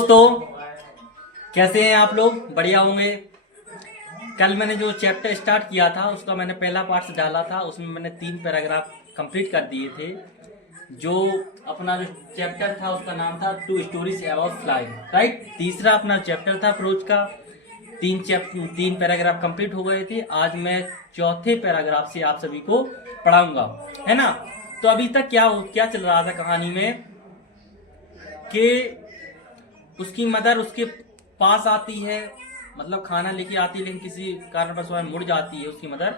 दोस्तों, कैसे हैं आप लोग? बढ़िया होंगे। कल मैंने जो चैप्टर स्टार्ट किया था उसका मैंने पहला पार्ट डाला था। उसमें मैंने 3 पैराग्राफ कंप्लीट कर दिए थे। जो अपना जो चैप्टर था उसका नाम था 2 स्टोरीज अबाउट फ्लाइंग, राइट। तीसरा अपना चैप्टर था प्रोज का। 3 पैराग्राफ कंप्लीट हो गए थे। आज मैं चौथे पैराग्राफ से आप सभी को पढ़ाऊंगा, है ना। तो अभी तक क्या चल रहा था कहानी में कि उसकी मदर उसके पास आती है, मतलब खाना लेके आती है, लेकिन किसी कारणवश वह मुड़ जाती है उसकी मदर।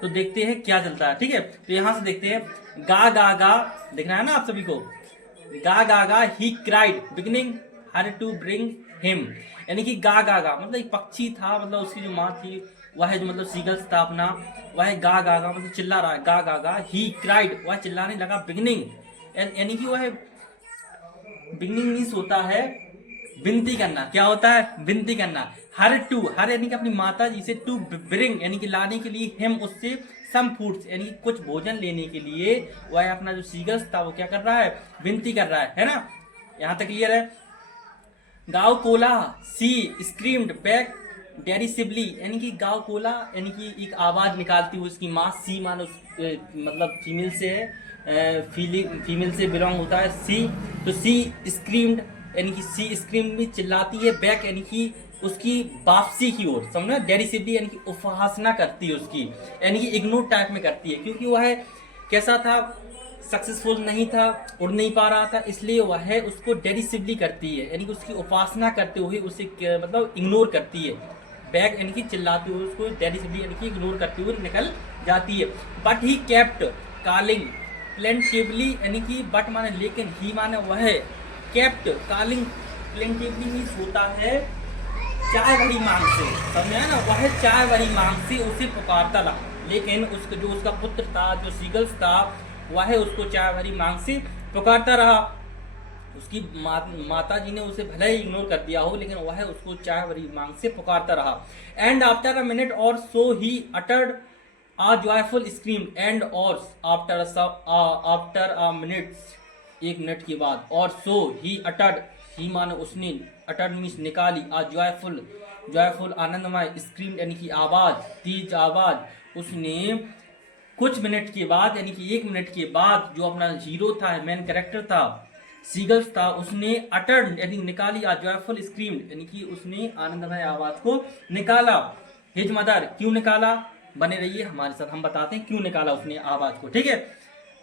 तो देखते हैं क्या चलता है, ठीक है। तो यहां से देखते हैं, गा गा गा दिख रहा है ना आप सभी को। गा गा गा he cried beginning her to bring him, यानी कि गा गा गा मतलब एक पक्षी था, मतलब उसकी जो माँ थी वह जो मतलब सीगल्स था अपना, वह गा गा गा मतलब चिल्ला रहा है, गा गा गा। ही क्राइड वह चिल्लाने लगा, बिगिनिंग यानी कि वह बिगनिंग मीन्स होता है विनती करना। क्या होता है? विनती करना। हर यानी कि अपनी माता जी से, टू ब्रिंग यानी कि लाने के लिए, हिम उससे, सम फूड्स यानी कि कुछ भोजन लेने के लिए वह अपना जो सीगल्स था वो क्या कर रहा है? विनती कर रहा है ना। यहां तक क्लियर है। गाँव कोला सी स्क्रीम्ड बैक डेरिसिवली, यानी कि गाँव कोला यानी कि एक आवाज निकालती हुई उसकी माँ। सी मानो मतलब फीमेल से है, फीमेल से बिलोंग होता है सी। तो सी स्क्रीम्ड यानी कि सी स्क्रीम में चिल्लाती है, बैक यानी कि उसकी वापसी की ओर, समझना। डेरिसिवली यानी कि उपहासना करती है उसकी, यानी कि इग्नोर टाइप में करती है, क्योंकि वह कैसा था, सक्सेसफुल नहीं था, उड़ नहीं पा रहा था, इसलिए वह उसको डेरिसिवली करती है, यानी कि उसकी उपासना करते हुए उसे मतलब इग्नोर करती है। बैक यानी कि चिल्लाते हुए उसको डेरिसिवली यानी कि इग्नोर करते हुए निकल जाती है। But he kept calling plaintively, यानी कि बट माने लेकिन, ही माने वह, केप्ट कॉलिंग प्लेंटिवली मीन्स होता है चाय भरी मांग से, समझा ना। वह चाय भरी मांग से उसे पुकारता रहा, लेकिन उसका जो उसका पुत्र था, जो सीगल्स था, वह उसको चाय भरी मांग से पुकारता रहा। उसकी माता जी ने उसे भले ही इग्नोर कर दिया हो, लेकिन वह उसको चाय भरी मांग से पुकारता रहा। एंड आफ्टर अ मिनट और so he uttered a joyful scream, and or after a minute, 1 minute के बाद, और सो ही अटर्ड, ही माने उसने, अटर्ड मीन्स निकाली, a joyful आनंदमय, स्क्रीम यानी कि आवाज, तेज आवाज उसने कुछ मिनट के बाद, यानी कि 1 मिनट के बाद, जो अपना हीरो था, मेन कैरेक्टर था, सीगल्स था, उसने अटर्ड यानी निकाली, आ जॉयफुल स्क्रीम यानी कि उसने आनंदमय आवाज को निकाला। हिज मदर, क्यों निकाला? बने रहिए हमारे साथ, हम बताते हैं क्यों निकाला उसने आवाज को, ठीक है।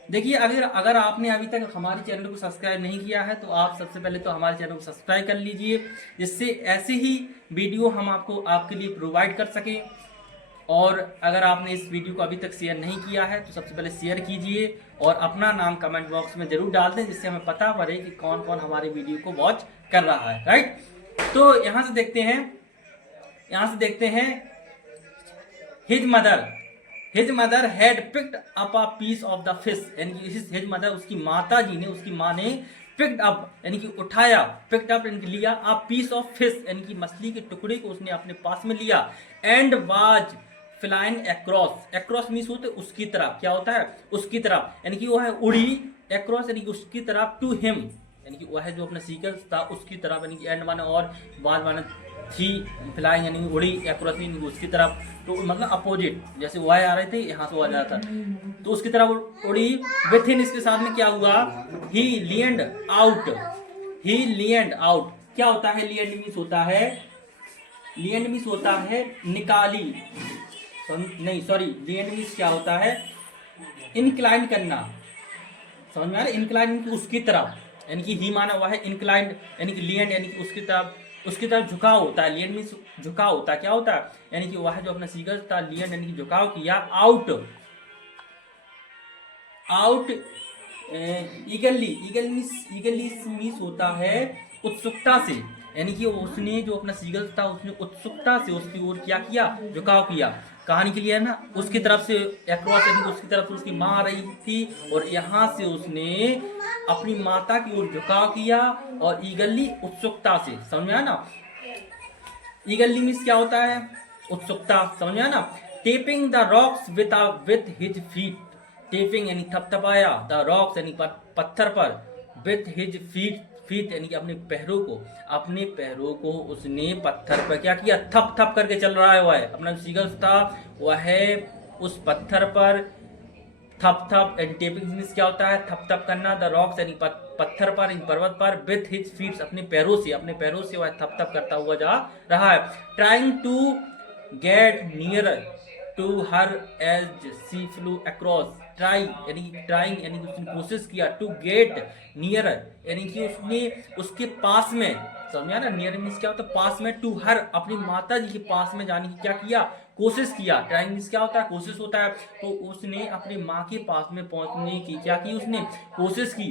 देखिए, अगर आपने अभी तक हमारे चैनल को सब्सक्राइब नहीं किया है तो आप सबसे पहले तो हमारे चैनल को सब्सक्राइब कर लीजिए, जिससे ऐसे ही वीडियो हम आपके लिए प्रोवाइड कर सकें। और अगर आपने इस वीडियो को अभी तक शेयर नहीं किया है तो सबसे पहले शेयर कीजिए और अपना नाम कमेंट बॉक्स में जरूर डाल दें, जिससे हमें पता पड़े कि कौन कौन हमारे वीडियो को वॉच कर रहा है, राइट। तो यहां से देखते हैं his mother had picked up a piece of the fish, यानी कि हिज मदर उसकी माता जी ने, उसकी माँ ने, पिक्ड अप यानी कि उठाया, पिक्ड अप यानी कि लिया, अ पीस ऑफ फिश यानी कि मछली के टुकड़े को उसने अपने पास में लिया। And was flying across means होते उसकी तरफ, क्या होता है? उसकी तरफ, यानी कि वह उड़ी, एक्रॉस यानी कि उसकी तरफ, टू हिम यानी कि वह जो अपना सीगल्स था उसकी तरफ, यानी कि एंड माने और, वाज माने थी, फ्लाइंग यानी कि उड़ी, एक्रॉस यानी कि उसकी तरफ, तो मतलब अपोजिट, जैसे वह आ रहे थे यहाँ से वो आ जा रहा था तो उसकी तरफ उड़ी। विथ इन इसके साथ में क्या हुआ? ही लियंड आउट। क्या होता है लियंड मीन्स? होता है, लियंड मीन्स होता है निकाली, नहीं सॉरी, लियंड मीन्स क्या होता है? इनक्लाइन करना, समझ में आ रहा है? इंक्लाइन उसकी तरफ, यानी कि ही माना हुआ है इंक्लाइंड, यानी कि लियंड यानी कि उसकी तरफ झुकाव होता है। लियंड मीन्स झुकाव होता है, क्या होता है? यानी कि वह जो अपना सीगल था, लियंड यानी कि झुकाव किया, आउट ईगली मीन्स होता है उत्सुकता से, यानी कि उसने जो अपना सीगल था उसने उत्सुकता से उसकी ओर क्या किया? झुकाव किया। कहानी के लिए है ना, उसकी तरफ से एक्रॉस यानी कि उसकी तरफ से उसकी माँ आ रही थी और यहाँ से उसने अपनी माता की ओर झुकाव किया, और ईगली उत्सुकता से, समझ में आया ना। ईगली मीन्स क्या होता है? उत्सुकता, समझ में आया ना। Tapping the rocks with his feet, tapping यानी थपथपाया, द रॉक्स यानी पत्थर पर, विथ हिज फीट यानी कि अपने पैरों को उसने पत्थर पर क्या किया, थप थप करके चल रहा है। वह अपना सीगल्स था वह उस पत्थर पर थप थप, एंड टेपिंग मींस क्या होता है, थप थप करना, द रॉक्स यानी पत्थर पर, पर्वत पर, विथ हिज फीट अपने पैरों से वह थप थप करता हुआ जा रहा है। Trying to get near to her as she flew across, trying यानी कि उसने कोशिश किया, टू गेट नियर यानी कि उसने उसके पास में, समझा ना, नियर मींस क्या होता है, पास में, टू हर अपनी माता जी के पास में जाने की क्या किया, कोशिश किया। ट्राइंग मींस क्या होता है, कोशिश होता है। तो उसने अपनी माँ के पास में पहुंचने की क्या की, उसने कोशिश की।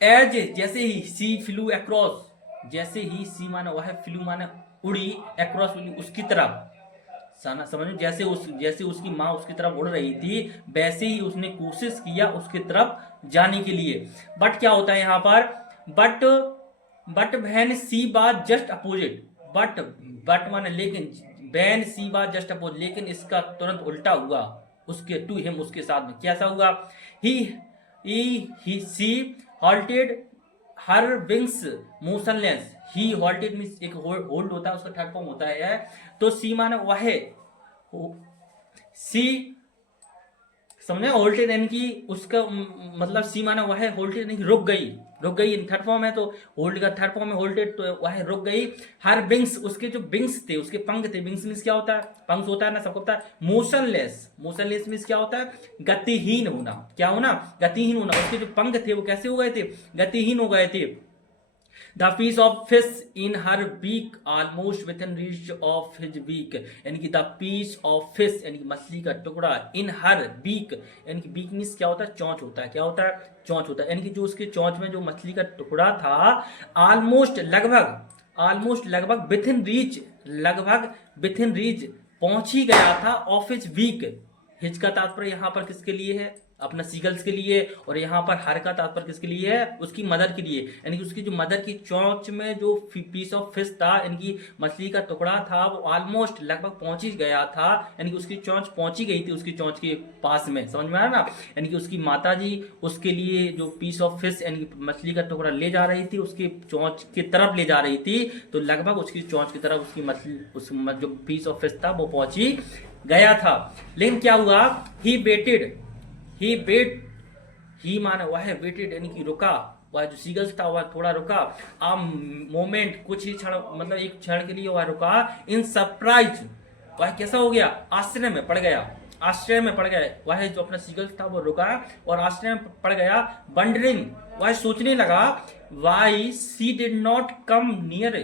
एज जैसे ही, सी फ्लू अक्रॉस, जैसे ही, सी माना वह, फ्लू माना उड़ी, अक्रॉस उसकी तरफ, समझ, जैसे उसकी माँ उसकी तरफ उड़ रही थी वैसे ही उसने कोशिश किया उसकी तरफ जाने के लिए। बट क्या होता है यहाँ पर, बट वैन सी बात जस्ट अपोजिट, बट माने लेकिन, वैन सी बात जस्ट अपोजिट, लेकिन इसका तुरंत उल्टा हुआ उसके, टू हिम उसके साथ में कैसा हुआ, ही सी हॉल्टेड हर विंग्स मोशनलेस, ही हॉल्टेड मींस एक होल्ड होता है, उसका थर्ड फॉर्म होता है। तो सी माने वह, सी समझे, होल्टेड यानी कि उसका मतलब सी माना वह होल्टेड यानी कि रुक गई थर्ड फॉर्म है, तो होल्ड का थर्ड फॉर्म है होल्टेड, तो वह रुक गई। हर विंग्स, उसके जो विंग्स थे, उसके पंख थे, विंग्स मींस क्या होता है, पंख होता है ना, सबको पता है। मोशनलेस मींस क्या होता है, गतिहीन होना, क्या होना, गतिहीन होना। उसके जो पंख थे वो कैसे हो गए थे, गतिहीन हो गए थे। The piece of fish in her beak almost within reach of his beak, यानी कि the piece of fish यानी कि मछली का टुकड़ा, in her beak यानी कि beak मीन्स क्या होता है, चोंच होता है, क्या होता है, चोंच होता है। यानी कि जो उसके चोंच में जो मछली का टुकड़ा था, almost लगभग within reach पहुंच ही गया था, of his beak, हिज का तात्पर्य यहाँ पर किसके लिए है, अपना सीगल्स के लिए, और यहाँ पर हर का तात्पर्य किसके लिए है, उसकी मदर के लिए। यानी कि उसकी जो मदर की चोंच में जो पीस ऑफ फिश था, यानी कि मछली का टुकड़ा था, वो ऑलमोस्ट लगभग पहुंच ही गया था, यानी कि उसकी चोंच पहुंची गई थी उसकी चोंच के पास में, समझ में आया ना। यानी कि उसकी माता जी उसके लिए जो पीस ऑफ फिश यानी कि मछली का टुकड़ा ले जा रही थी, उसकी चोंच की तरफ ले जा रही थी, तो लगभग उसकी चोंच की तरफ उसकी मछली, उस जो पीस ऑफ फिश था वो पहुंची गया था। लेकिन क्या हुआ, ही माने वह, वेटेड यानी कि रुका, वह जो सीगल्स था वह थोड़ा रुका, आ मोमेंट कुछ ही क्षण, मतलब एक क्षण के लिए वह रुका, इन सरप्राइज वह कैसा हो गया, आश्चर्य में पड़ गया, वह जो अपना सीगल्स था वो रुका और आश्चर्य में पड़ गया। वंडरिंग वह सोचने लगा, why she did not come near,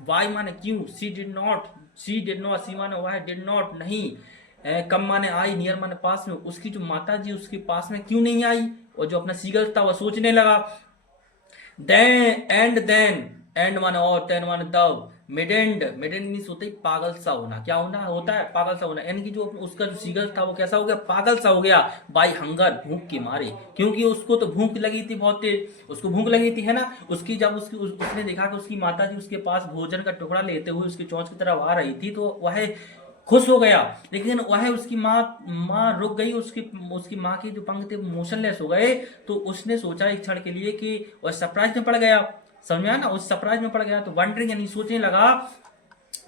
why माने क्यों, सी डिड नॉट, सी माने वह, डिड नॉट नहीं, कम माने आई, नियर माने पास में, उसकी जो माता जी उसके पास में क्यों नहीं आई, और जो अपना सीगल था वह सोचने लगा। एंड माने और, देन माने तब, मिडेंड मीन्स होता है पागल सा होना, क्या होना होता है, पागल सा होना। यानी कि जो उसका जो सीगल था वो कैसा हो गया, पागल सा हो गया, बाई हंगर, भूख के मारे, क्योंकि उसको तो भूख लगी थी बहुत तेज, उसको भूख लगी थी, है ना। उसकी जब उसने देखा कि उसकी माता जी उसके पास भोजन का टुकड़ा लेते हुए उसकी चोंच की तरफ आ रही थी, तो वह खुश हो गया। लेकिन वह उसकी माँ रुक गई, उसकी माँ के जो पंख थे मोशनलेस हो गए। तो उसने सोचा एक क्षण के लिए कि वह सरप्राइज में पड़ गया, समझ में आया ना, उस सरप्राइज में पड़ गया। तो वंडरिंग यानी सोचने लगा,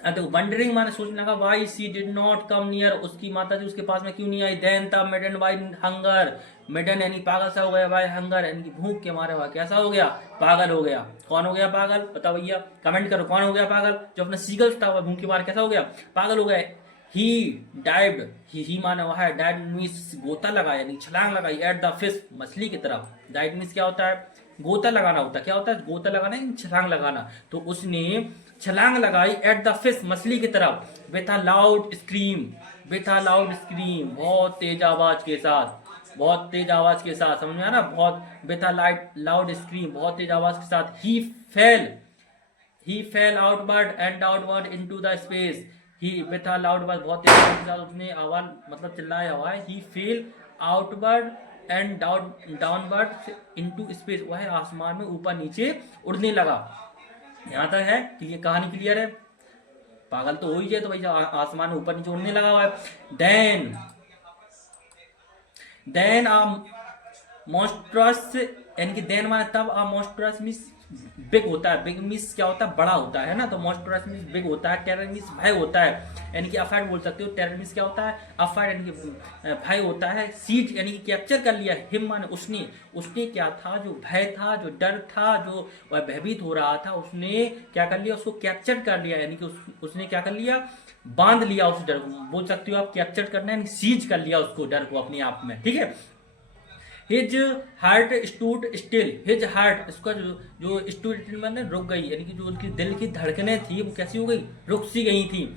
तो वंडरिंग माने सोचने लगा, why she did not come near, उसकी माता जी उसके पास में क्यों नहीं आई। देन तब मेडन बाई हंगर, मेडन यानी पागल सा हो गया, बाई हंगर यानी कि भूख के मारे हुआ कैसा हो गया, पागल हो गया। कौन हो गया पागल, बताओ भैया, कमेंट करो, कौन हो गया पागल, जो अपना सीगल्स था वह भूख के मारे कैसा हो गया, पागल हो गया। ही डाइव्ड, ही माना वह है, डाइव मीन्स गोता लगा यानी छलांग लगाई, एट द फिश मछली की तरफ। डाइव मीन्स क्या होता है, गोता लगाना होता है, क्या होता है, गोता लगाना यानी छलांग लगाना। तो उसने छलांग लगाई एट द फिश मछली की तरफ, विथ अ लाउड स्क्रीम, बहुत तेज आवाज के साथ, समझ में आ ना, बहुत विथ अ लाउड स्क्रीम, बहुत तेज आवाज के साथ। He fell outward into the space, he with a loud voice, बहुत तेज आवाज के साथ उसने आवाज मतलब चिल्लाया हुआ है। He fell outward and downward into space, वह आसमान में ऊपर नीचे उड़ने लगा। यहाँ तक है कि ये कहानी क्लियर है, पागल तो हो ही जाए तो भाई आसमान में ऊपर नीचे उड़ने लगा हुआ है। देन मॉन्स्ट्रस यानी कि देन माने तब, मोस्टरस मीन्स बिग होता है, बिग मीन्स क्या होता है, बड़ा होता है ना, तो मोस्टरस मीन्स बिग होता है, टेरर मीन्स भय होता है, यानी कि अफाइड बोल सकते हो, टेरर मीन्स क्या होता है, अफाइड यानी कि भय होता है, सीज यानी कि कैप्चर कर लिया, हिम माने उसने, उसने क्या था, जो भय था, जो डर था, जो भयभीत हो रहा था, उसने क्या कर लिया, उसको कैप्चर कर लिया, यानी कि उसने क्या कर लिया, बांध लिया उस डर को, बोल सकते हो आप, कैप्चर करना है, सीज कर लिया उसको, डर को अपने आप में, ठीक है। His heart stood still, his heart, इसका जो स्टूड मैंने रुक गई, यानी कि जो उनकी दिल की धड़कनें थी वो कैसी हो गई, रुक सी गई थी।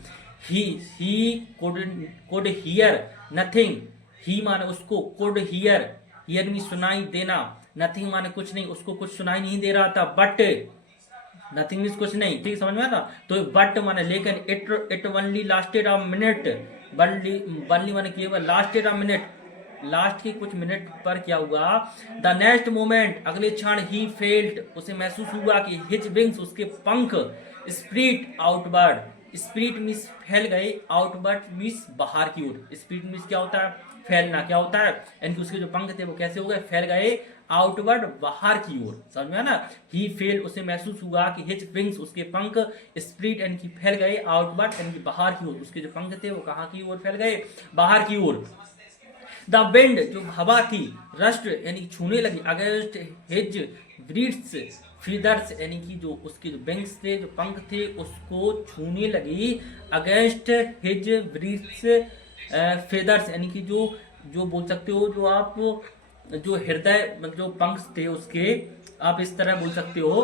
ही कुड हियर नथिंग, ही माने उसको, कुड हियर में सुनाई देना, नथिंग माने कुछ नहीं, उसको कुछ सुनाई नहीं दे रहा था, बट नथिंग मीन्स कुछ नहीं, ठीक समझ में आता, तो बट माने लेकिन, it only lasted a minute, बल्ली माने केवल, लास्टेड अ मिनट, लास्ट के कुछ मिनट पर क्या हुआ, द नेक्स्ट मोमेंट, अगले क्षण ही फेल्ट, उसे महसूस हुआ कि हिज विंग्स, उसके पंख, स्प्रीट आउटवर्ड, स्प्रीट मीन्स फैल गए, आउटवर्ड मीन्स बाहर की ओर, स्प्रीट मीन्स क्या होता है, फैलना, क्या होता है, यानी कि उसके जो पंख थे वो कैसे हो गए, फैल गए, आउटवर्ड बाहर की ओर, समझ में ना, ही फेल, उसे महसूस हुआ कि हिज विंग्स, उसके पंख, स्प्रीट यानी कि फैल गए, आउटवर्ड यानी कि बाहर की ओर, उसके जो पंख थे वो कहाँ की ओर फैल गए, बाहर की ओर। द विंड, जो हवा थी, रस्ट यानी छूने लगी, अगेंस्ट हिज ब्रीड्स फीदर्स, यानी कि जो उसके जो विंग्स थे, जो पंख थे, उसको छूने लगी, अगेंस्ट हिज ब्रीड्स फेदर्स, यानी कि जो जो बोल सकते हो, जो आप जो हृदय मतलब जो पंख थे उसके, आप इस तरह बोल सकते हो,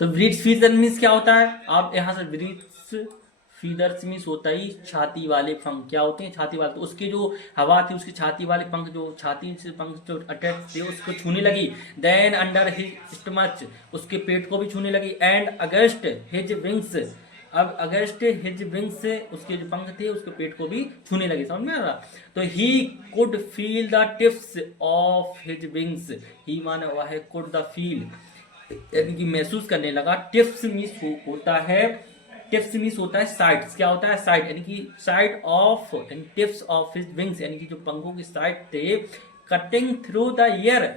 तो ब्रीड्स फीदर मीन्स क्या होता है, आप यहाँ से ब्रीड्स फीदर्स मीन्स होता ही छाती वाले पंख, क्या होते हैं, छाती वाले, तो उसके जो हवा थी, उसकी छाती वाले पंख, जो छाती से पंख जो अटैच थे उसको छूने लगी, देन अंडर हिज स्टमच, उसके पेट को भी छूने लगी, एंड अगेंस्ट हिज विंग्स, अब अगेंस्ट हिज विंग्स से उसके जो पंख थे उसके पेट को भी छूने लगे, समझ में आ रहा, तो he could feel the tips of his wings, he माने हुआ है कुड द फील, यानी कि महसूस करने लगा, टिप्स मीन्स होता है, टिप्स मीन्स होता है साइड, क्या होता है, साइड, यानी कि side of, tips of his wings, यानी कि जो पंखों की साइड थे, cutting through the air,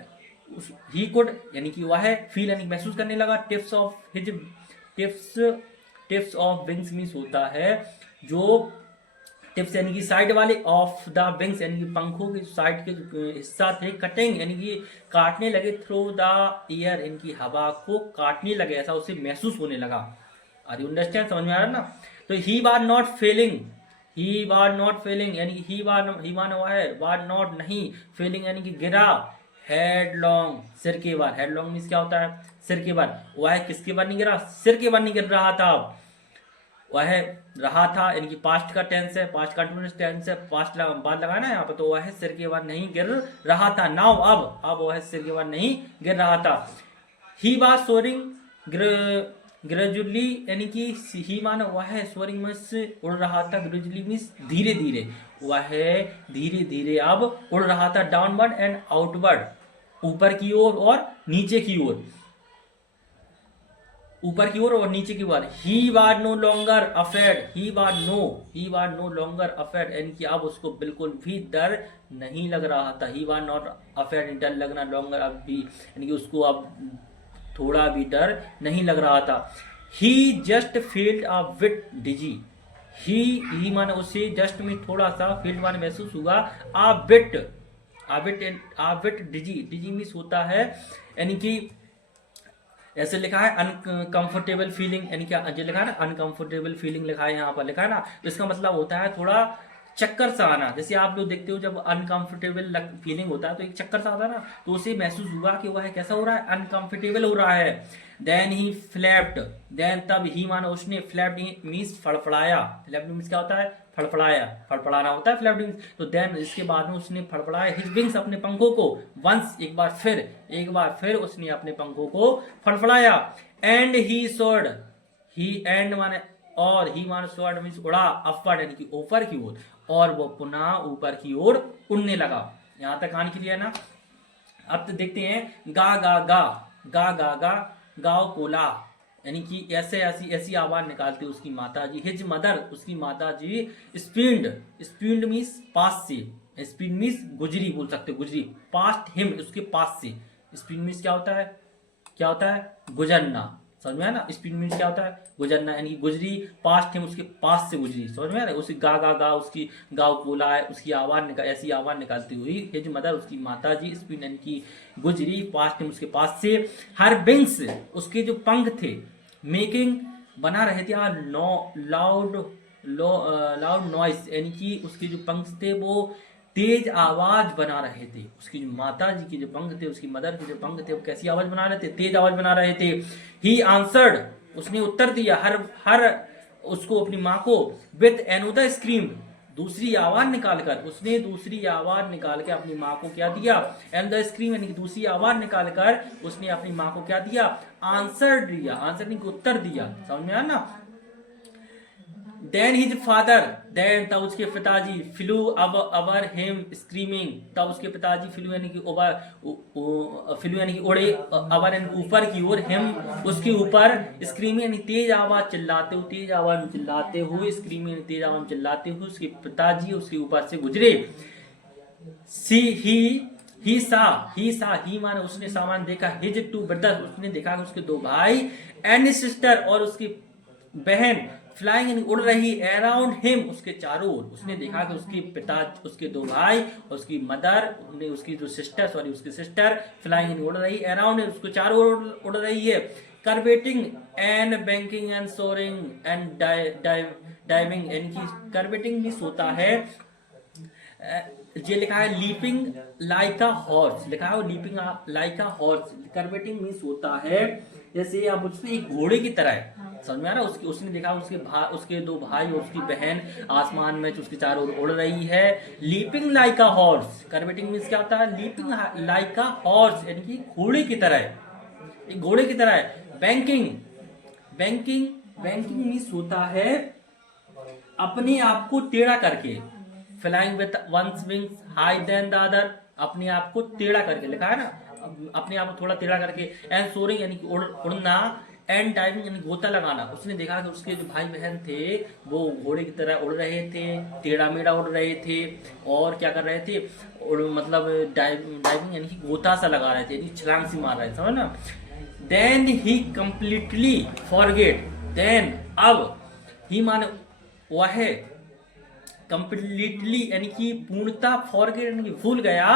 he could यानी कि वह है फील यानी महसूस करने लगा, tips of his tips, tips of wings means होता है जो टिप्स यानी कि साइड वाले, ऑफ द विंग्स यानी कि पंखों के साइड के जो हिस्सा थे, कटिंग यानी कि काटने लगे, थ्रू द एयर इनकी हवा को काटने लगे, ऐसा उसे महसूस होने लगा, आर यू अंडरस्टैंड, समझ में आ रहा ना, तो he was not falling, he was not falling, यानी कि ही माना हुआ है, वाज नॉट नहीं, फेलिंग यानी कि गिरा, हेडलॉन्ग सिर के बार, हेडलॉन्ग मीन्स क्या होता है, सिर के बार, वह किसके बार नहीं गिरा, सिर के बार नहीं गिर रहा था, वह रहा था यानी कि पास्ट का टेंस है, पास्ट कंटिन्यूअस टेंस है, पास्ट बाद लगा ना यहाँ पर, तो वह सिर के बाद नहीं गिर रहा था, नाउ अब वह सिर के बाद नहीं गिर रहा था, ही वाज सोरिंग ग्रेजुअली, यानी कि ही माना वह है, सोरिंग मीन्स उड़ रहा था, ग्रेजुअली मीन्स धीरे धीरे, वह धीरे धीरे अब उड़ रहा था, डाउनवर्ड एंड आउटवर्ड, ऊपर की ओर और नीचे की ओर, ऊपर की ओर और नीचे की ओर, he was no longer afraid, he was no longer afraid, यानी कि अब उसको बिल्कुल भी डर नहीं लग रहा था, ही वाज नॉट अफेड, डर लगना, लॉन्गर अब भी, यानी कि उसको अब थोड़ा भी डर नहीं लग रहा था, ही जस्ट फील्ड अ बिट डिजी, ही माने उसे जस्ट में थोड़ा सा, फील्ड माने महसूस हुआ, आ बिट डिजी मीन्स होता है, यानी कि ऐसे लिखा है अनकंफर्टेबल फीलिंग, यानी क्या जो लिखा है ना, अनकंफर्टेबल फीलिंग लिखा है यहाँ पर, लिखा है ना, तो इसका मतलब होता है थोड़ा चक्कर सा आना, जैसे आप लोग देखते हो जब अनकंफर्टेबल फीलिंग होता है तो एक चक्कर सा आता है ना, तो उसे महसूस हुआ कि वह कैसा हो रहा है, अनकंफर्टेबल हो रहा है, देन ही फ्लैप्ड, देन तब ही माना उसने, फ्लैप्ड मीन्स फड़फड़ाया, फ्लैप्ड मीन्स क्या होता है, फड़फड़ाया, फड़फड़ाना होता है फ्लैप्ड मीन्स, तो देन इसके बाद में उसने फड़फड़ाया हिज विंग्स, अपने पंखों को, वंस एक बार फिर उसने अपने पंखों को फड़फड़ाया, and he soared, he and माने और, ही माने सोर्ड मीन्स उड़ा, अपवर्ड यानी कि ऊपर की ओर, और वो पुनः ऊपर की ओर उड़ने लगा, यहां तक कहानी क्लियर है ना। अब तो देखते हैं, गा गा गा गा गा गा गाओ कोला, यानी कि ऐसी आवाज निकालती उसकी माता जी, हिज मदर उसकी माता जी, स्पीड मीन्स पास से, स्पीड मीन्स गुजरी बोल सकते हो, गुजरी। पास्ट हिम, उसके पास से। स्पीड मीन्स क्या होता है, क्या होता है, गुजरना। समझ में आया ना, स्पीड मीन्स क्या होता है, गुजरना, यानी गुजरी। पास्ट हिम, उसके पास से गुजरी। समझ में आ रहा है, उसी गा गा गा, उसकी गाँव बोला है, उसकी आवाज निकाल, ऐसी आवाज निकालती हुई हिज मदर, उसकी माता जी, स्पीड यानी कि गुजरी, पास्ट हिम, उसके पास से। हर विंग्स, उसके जो पंख थे, मेकिंग बना रहे थे, लाउड लाउड नॉइस, यानी कि उसके जो पंख थे वो तेज आवाज बना रहे थे। उसकी जो माता जी के जो पंख थे, उसकी मदर के जो पंख थे, वो कैसी आवाज बना रहे थे, तेज आवाज बना रहे थे। ही आंसर्ड, उसने उत्तर दिया, हर हर उसको, अपनी माँ को, विथ एनोदर स्क्रीम, दूसरी आवाज निकालकर, उसने दूसरी आवाज निकाल के अपनी माँ को क्या दिया, एनोदर स्क्रीम यानी कि दूसरी आवाज निकालकर उसने अपनी माँ को क्या दिया, आंसर दिया। आंसर नहीं, उत्तर दिया। समझ में आया ना। देन हिज फादर, देन तब उसके पिताजी, फ्लू अवर हिम स्क्रीमिंग, तब उसके पिताजी फ्लू यानी कि फ्लू यानी कि उड़े, अवर यानी ऊपर की ओर, हिम उसके ऊपर, स्क्रीमिंग यानी तेज आवाज चिल्लाते हुए, तेज आवाज में चिल्लाते हुए, स्क्रीमिंग यानी तेज आवाज में चिल्लाते हुए उसके पिताजी उसके ऊपर से गुजरे। सी ही माने उसने सामान देखा, हिज टू ब्रदर, उसने देखा उसके दो भाई, एंड सिस्टर और उसकी बहन, फ्लाइंग यानी उड़ रही, अराउंड हिम उसके चारों ओर। उसने देखा कि उसके पिता, उसके दो भाई और उसकी मदर, उसकी जो सिस्टर, सॉरी उसकी सिस्टर, फ्लाइंग यानी उड़ रही, अराउंड उसको चारों ओर उड़ रही है। Curvetting and banking and soaring and diving, यानी कि कर्वेटिंग भी सोता है, ये लिखा है लीपिंग लाइक अ हॉर्स, लिखा है leaping like a horse. Curvetting means होता है जैसे आप उसने एक घोड़े की तरह है। समझ में आ रहा है, उसने देखा उसके दो भाई और उसकी बहन आसमान में उसके चारों ओर उड़ रही है। Leaping like a horse, curvetting means क्या होता है, लीपिंग लाइक अ हॉर्स यानी कि घोड़े की तरह है, एक घोड़े की तरह है। बैंकिंग बैंकिंग बैंकिंग मीन्स होता है अपने आप को टेढ़ा करके। Flying with one's wings high than the other, अपने आप को टेढ़ा करके, लिखा है ना, अपने आप को थोड़ा टेढ़ा करके। एंड सोरिंग यानी कि उड़ना, एंड डाइविंग यानी गोता लगाना। उसने देखा कि उसके जो भाई बहन थे वो घोड़े की तरह उड़ रहे थे, टेढ़ा मेढ़ा उड़ रहे थे, और क्या कर रहे थे, मतलब डाइविंग यानी कि गोता सा लगा रहे थे, यानी छलांग सी मार रहे थे। समझ ना। Then he completely forget, then अब, ही माने वह, कंप्लीटली यानी कि पूर्णता, फॉरगेट यानी कि भूल गया,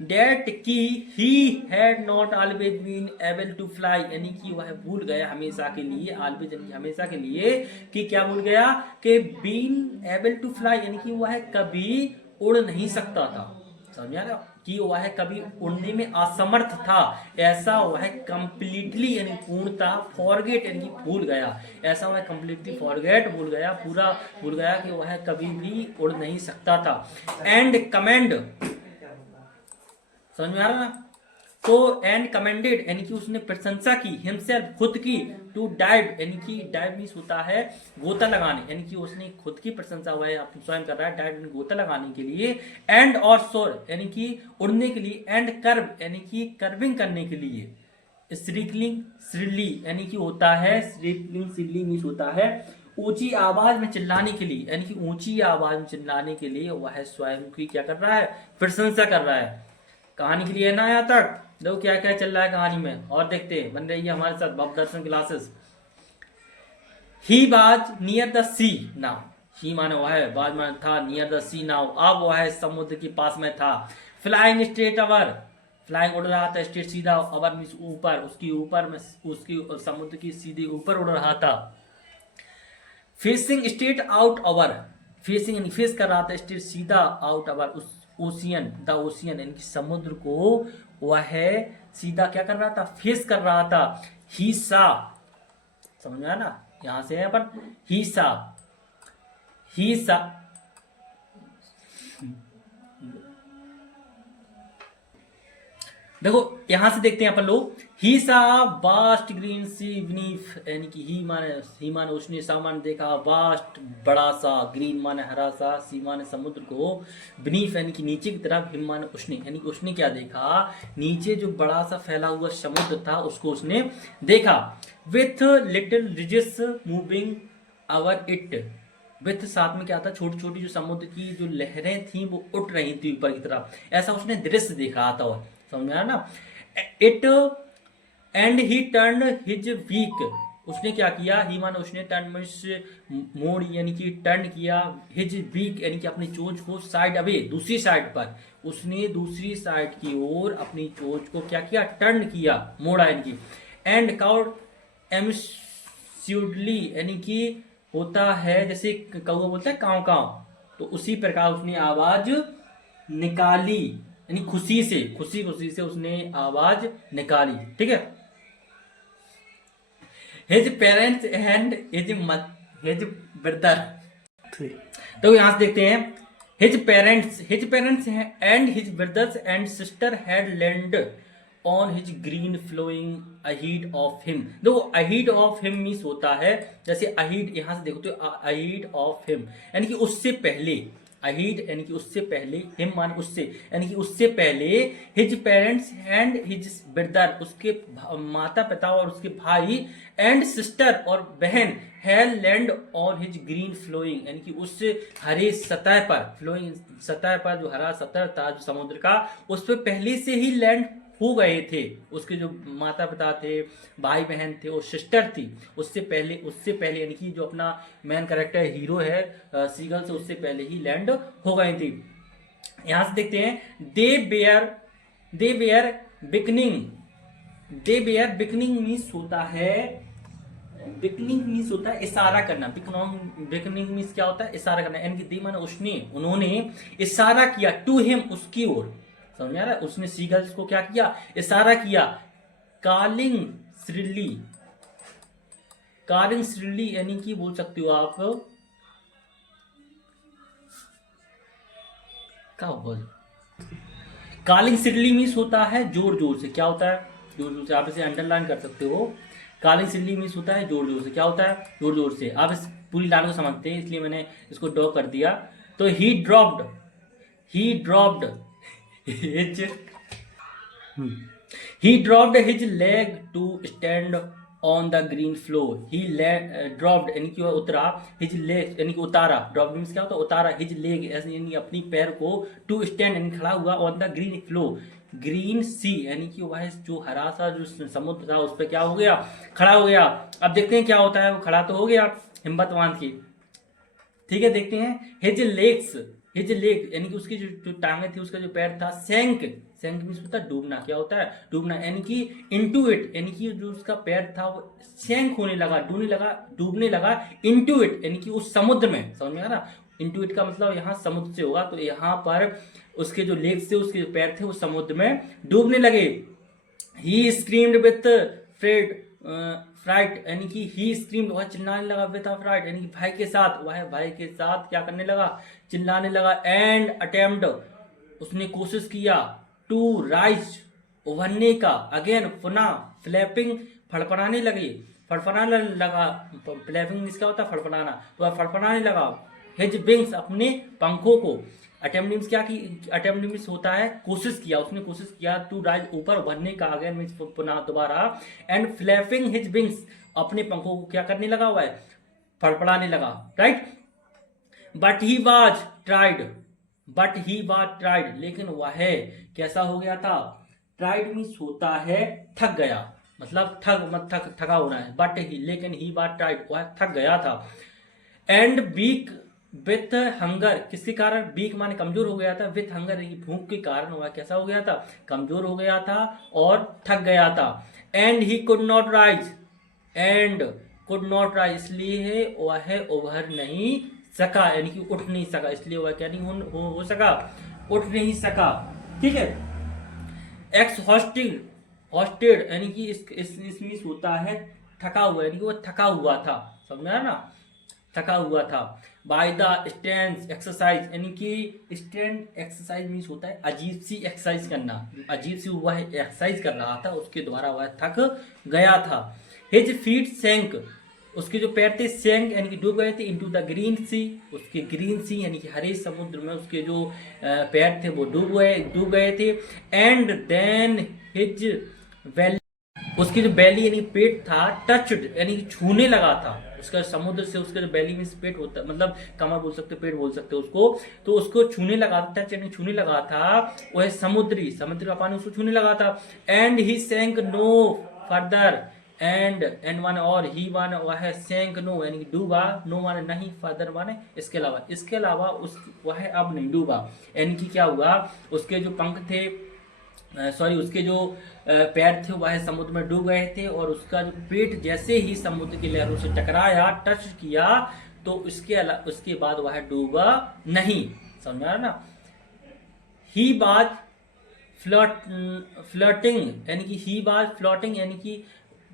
डेट की he had not always been able to fly, यानी कि वह भूल गया हमेशा के लिए, ऑलवेज यानी कि हमेशा के लिए, कि क्या भूल गया, कि बीन एबल टू फ्लाई यानी कि वह कभी उड़ नहीं सकता था। समझा ना, कि वह कभी उड़ने में असमर्थ था, ऐसा वह कंप्लीटली यानी पूर्णता, फॉरगेट यानी कि भूल गया, ऐसा वह कंप्लीटली फॉरगेट भूल गया, पूरा भूल गया कि वह कभी भी उड़ नहीं सकता था। एंड कमेंड, समझ में आ रहा ना। तो एंड कमेंडेड यानी कि उसने प्रशंसा की, हिमसेल्फ खुद की, टू डाइव यानी कि डाइव मीन्स होता है गोता लगाने, यानी कि उसने खुद की प्रशंसा वह स्वयं कर रहा है, डाइव गोता लगाने के लिए। एंड और सोर यानी कि उड़ने के लिए। एंड कर्व यानी कि कर्विंग करने के लिए। स्ट्रिकलिंग श्रीली यानी कि होता है, स्ट्रिकलिंग श्रीली मीन्स होता है ऊंची आवाज में चिल्लाने के लिए, यानी कि ऊंची आवाज में चिल्लाने के लिए वह स्वयं की क्या कर रहा है, प्रशंसा कर रहा है। कहानी के लिए है ना यहाँ तक, देखो क्या क्या चल रहा है कहानी में, और देखते हैं, बन रही है हमारे साथ बाप दर्शन classes. He was near the sea now, he माने वह है, वाज माने था, नियर द सी नाउ अब वह है समुद्र के पास में था। फ्लाइंग स्ट्रेट अवर, फ्लाइंग उड़ रहा था, स्ट्रेट सीधा, अवर मींस ऊपर, उसकी ऊपर में, उसकी समुद्र की सीधे ऊपर उड़ रहा था। Facing straight out our, facing यानी फेस कर रहा था, स्ट्रेट सीधा, आउट अवर उस ओशियन, द ओशियन यानी कि समुद्र को वह सीधा क्या कर रहा था, फेस कर रहा था। ही सा, समझ में आया ना, यहां से है अपन, ही सा देखो यहां से देखते हैं अपन लोग। ही सा वास्ट ग्रीन सी बीनीफ, यानी कि ही माने उसने सामान देखा, वास्ट बड़ा सा, ग्रीन माने हरा सा, सी माने समुद्र को, बीनीफ यानी कि नीचे की तरफ, हिम माने उसने, यानी कि उसने क्या देखा, नीचे जो बड़ा सा फैला हुआ समुद्र था उसको उसने देखा। With little ridges moving our it, with साथ में क्या था, छोटी छोटी जो समुद्र की जो लहरें थी वो उठ रही थी ऊपर की तरफ, ऐसा उसने दृश्य देखा था। और समझ में आया ना। It and he turn his beak, उसने क्या किया, ही माने उसने टर्न मोड़ यानी कि टर्न किया, हिज वीक यानी कि अपनी चोंच को साइड अवे दूसरी साइड पर, उसने दूसरी साइड की ओर अपनी चोंच को क्या किया, टर्न किया, मोड़ा यानी कि। एंड काउड एमस्यूडली यानी कि होता है जैसे कौवा बोलता है काव काव, तो उसी प्रकार उसने आवाज निकाली, यानी खुशी से, खुशी खुशी से उसने आवाज निकाली। ठीक है। His parents and his brother, तो यहां से देखते हैं, his parents and his brothers and sister had land on his green flowing ahead of him. देखो अहीड ऑफ हिम मीन्स होता है जैसे अहीड, यहां से देखो तो अहीड ऑफ हिम यानी कि उससे पहले, अहीड यानी कि उससे पहले, हिम मान उससे, यानी कि उससे पहले, his parents and his brother उसके माता पिता और उसके भाई, एंड सिस्टर और बहन, have land on his green flowing यानी कि उस हरे सतह पर, फ्लोइंग सतह पर, जो हरा सतह था जो समुद्र का, उस पर पहले से ही लैंड हो गए थे। उसके जो माता पिता थे, भाई बहन थे और सिस्टर थी, उससे पहले यानी कि जो अपना मेन कैरेक्टर हीरो है सीगल से, उससे पहले ही लैंड हो गई थी। यहां से देखते हैं, दे वेयर बिकनिंग मीन्स होता है, बिकनिंग मीन्स होता है इशारा करना, बिकनिंग मीन्स क्या होता है, इशारा करना, यानी कि दे माने उसने, उन्होंने इशारा किया, टू हिम उसकी ओर, समझ में आ रहा है, उसने सीगल्स को क्या किया, इशारा किया, कॉलिंग श्रिली यानी कि बोल सकते हो आप क्या बोल, कॉलिंग श्रिली मीन्स होता है जोर जोर से, क्या होता है, जोर जोर से, आप इसे अंडरलाइन कर सकते हो। कॉलिंग श्रिली मीन्स होता है जोर जोर से, क्या होता है, जोर जोर से। आप इस पूरी लाइन को समझते हैं इसलिए मैंने इसको ड्रॉ कर दिया। तो ही dropped he dropped his leg to stand on the green floor. He dropped यानी कि उतरा, his leg यानी कि उतारा, drop मीन्स क्या होता है, उतारा, his leg यानी अपनी पैर को, to stand यानी खड़ा हुआ, on the green floor, green sea यानी कि वह जो हरा सा जो समुद्र था उस पर क्या हो गया, खड़ा हो गया। अब देखते हैं क्या होता है, वो खड़ा तो हो गया हिम्मत बांध के। ठीक है, देखते हैं, हिज लेग यानी कि उसकी जो टांगे थी, उसका जो पैर था, सैंक मीन्स होता है डूबना, क्या होता है, डूबना, यानी कि इनटू इट यानी कि जो उसका पैर था वो सैंक होने लगा, डूबने लगा, इनटू इट यानी कि उस समुद्र में, समझ में आ रहा, इनटू इट का मतलब यहाँ समुद्र से होगा, तो यहाँ पर उसके जो लेग्स थे, उसके जो पैर थे वो समुद्र में डूबने लगे। ही स्क्रीम्ड विथ फ्राइट यानी कि ही स्क्रीम्ड, वह चिल्लाने लगा, विथ फ्राइट यानी कि भय के साथ, वह भय के साथ क्या करने लगा, चिल्लाने लगा। एंड अटेम्प्ट उसने कोशिश किया, टू राइज उभरने का, अगेन पुनः, फ्लैपिंग फड़फड़ाने लगा, फ्लैपिंग इसका होता है फड़फड़ाना, तो वह फड़फड़ाने लगा, हिज विंग्स अपने पंखों को, अटेम्प्ट मीन्स क्या की, अटेम्प्ट मीन्स होता है कोशिश किया, उसने कोशिश किया, टू राइज ऊपर उभरने का, अगेन मीन्स पुनः दोबारा, एंड फ्लैपिंग हिज विंग्स अपने पंखों को क्या करने लगा हुआ है, फड़फड़ाने लगा, right. But he was tried लेकिन वह कैसा हो गया था, ट्राइड मीन्स होता है थक गया, मतलब थका होना है, बट ही लेकिन ही वाज ट्राइड वह थक गया था। एंड वीक विथ हंगर, किसके कारण, वीक माने कमजोर हो गया था, विथ हंगर भूख के कारण वह कैसा हो गया था, कमजोर हो गया था और थक गया था। And he could not rise इसलिए वह उभर नहीं सका, यानी कि उठ नहीं सका, इसलिए वह क्या नहीं हो सका, उठ नहीं सका। ठीक है। हॉस्टेड यानी कि इसमें होता है थका हुआ, यानी कि वह थका हुआ था, समझ में आया ना, थका हुआ था। बाय द स्टैंड एक्सरसाइज यानी कि स्टैंड एक्सरसाइज मीन्स होता है अजीब सी एक्सरसाइज करना, अजीब सी वह एक्सरसाइज कर रहा था, उसके द्वारा वह थक गया था। हिज फीट सैंक उसके जो पैर थे, सैंक यानी कि डूब गए थे, इनटू द ग्रीन सी उसके ग्रीन सी यानी कि हरे समुद्र में उसके जो पैर थे वो डूब गए थे। एंड देन हिज वेल उसकी जो बेली यानी पेट था टच्ड यानी छूने लगा था उसका, समुद्र से उसका जो बेली में पेट होता है, मतलब कमर बोल सकते पेट बोल सकते उसको, तो उसको छूने लगा था, टच यानी छूने लगा था, वह समुद्री का पानी उसको छूने लगा था। And he sank no further, and माने और, ही माने वह सैंक नो यानी डूबा, नो माने नहीं, फर्दर माने इसके अलावा उस वह अब नहीं डूबा। यानी कि क्या हुआ, उसके जो पंख थे, सॉरी उसके जो पैर थे वह समुद्र में डूब गए थे, और उसका जो पेट जैसे ही समुद्र की लहरों से टकराया, टच किया, तो उसके बाद वह डूबा नहीं। समझ में आ रहा ना। ही बाज फ्लर्टिंग यानी कि ही बाज फ्लोटिंग, यानी कि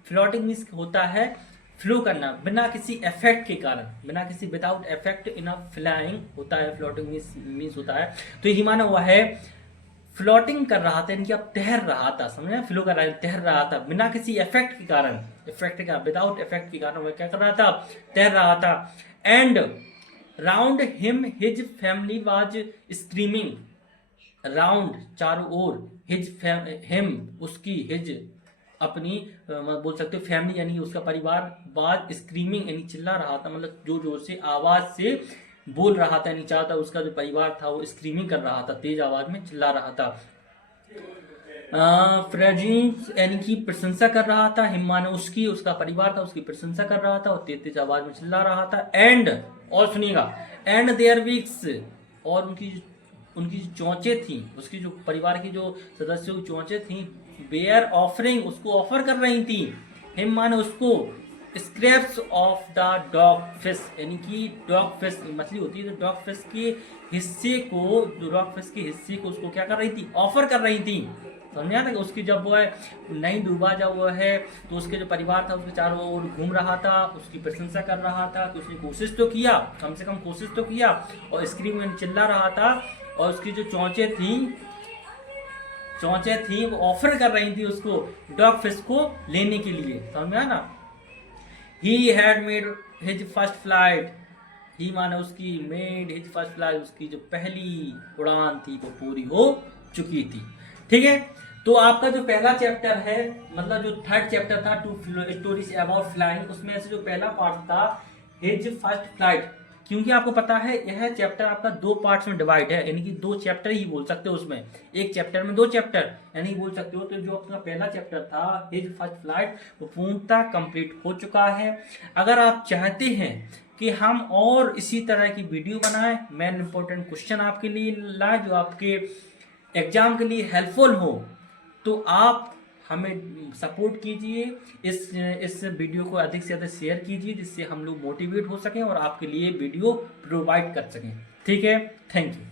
फ्लोटिंग मीन्स होता है फ्लो करना बिना किसी इफेक्ट के कारण, बिना किसी without effect in a flying होता है, फ्लोटिंग मीन्स होता है। तो ही माना हुआ है फ्लोटिंग कर रहा था, यानी कि अब तैर रहा था, समझे, फ्लो कर रहा है, तैर रहा था बिना किसी इफेक्ट के कारण, इफेक्ट का विदाउट इफेक्ट के कारण वह क्या कर रहा था, तैर रहा था। And round him his family was screaming, round चारों ओर, हिज हिम उसकी, हिज अपनी बोल सकते हो फैमिली यानी उसका परिवार, वाज स्क्रीमिंग यानी चिल्ला रहा था, मतलब जोर जोर से आवाज से बोल रहा था, यानी चाहता उसका जो परिवार था वो स्क्रीमिंग कर रहा था, तेज आवाज में चिल्ला रहा था। फ्रेजिंग यानी कि प्रशंसा कर रहा था, हिम्मा ने उसकी, उसका परिवार था उसकी प्रशंसा कर रहा था और तेज तेज आवाज में चिल्ला रहा था। एंड और सुनिएगा, एंड देयर वीक्स, और उनकी उनकी चोंचे थी, उसकी जो परिवार की जो सदस्यों की चोंचे थी, बेयर ऑफरिंग उसको ऑफर कर रही थी, हिम माने उसको, scraps of the dog fish, यानी कि डॉग फिश मछली होती है, तो डॉग फिश के हिस्से को, जो डॉग फिश के हिस्से को उसको क्या कर रही थी, ऑफर कर रही थी। समझ आता कि उसकी जब वो है नहीं डूबा, जब वो है तो उसके जो परिवार था उसके चारों ओर घूम रहा था, उसकी प्रशंसा कर रहा था कि उसने कोशिश तो किया, कम से कम कोशिश तो किया, और स्क्रीन में चिल्ला रहा था, और उसकी जो चोंचे थी वो ऑफर कर रही थी उसको डॉग फिश को लेने के लिए। समझ में आया ना। He had made his first flight, he माने उसकी, मेड हिज फर्स्ट फ्लाइट उसकी जो पहली उड़ान थी वो पूरी हो चुकी थी। ठीक है, तो आपका जो पहला चैप्टर है, मतलब जो थर्ड चैप्टर था, टू स्टोरीज अबाउट फ्लाइंग, उसमें से जो पहला पार्ट था हिज फर्स्ट फ्लाइट, क्योंकि आपको पता है यह चैप्टर आपका दो पार्ट्स में डिवाइड है, यानी कि दो चैप्टर ही बोल सकते हो उसमें, एक चैप्टर में दो चैप्टर यानी बोल सकते हो। तो जो अपना पहला चैप्टर था हिज फर्स्ट फ्लाइट वो पूर्णतः कंप्लीट हो चुका है। अगर आप चाहते हैं कि हम और इसी तरह की वीडियो बनाएं, मेन इंपॉर्टेंट क्वेश्चन आपके लिए लाए जो आपके एग्जाम के लिए हेल्पफुल हो, तो आप हमें सपोर्ट कीजिए, इस वीडियो को अधिक से अधिक शेयर कीजिए, जिससे हम लोग मोटिवेट हो सकें और आपके लिए वीडियो प्रोवाइड कर सकें। ठीक है, थैंक यू।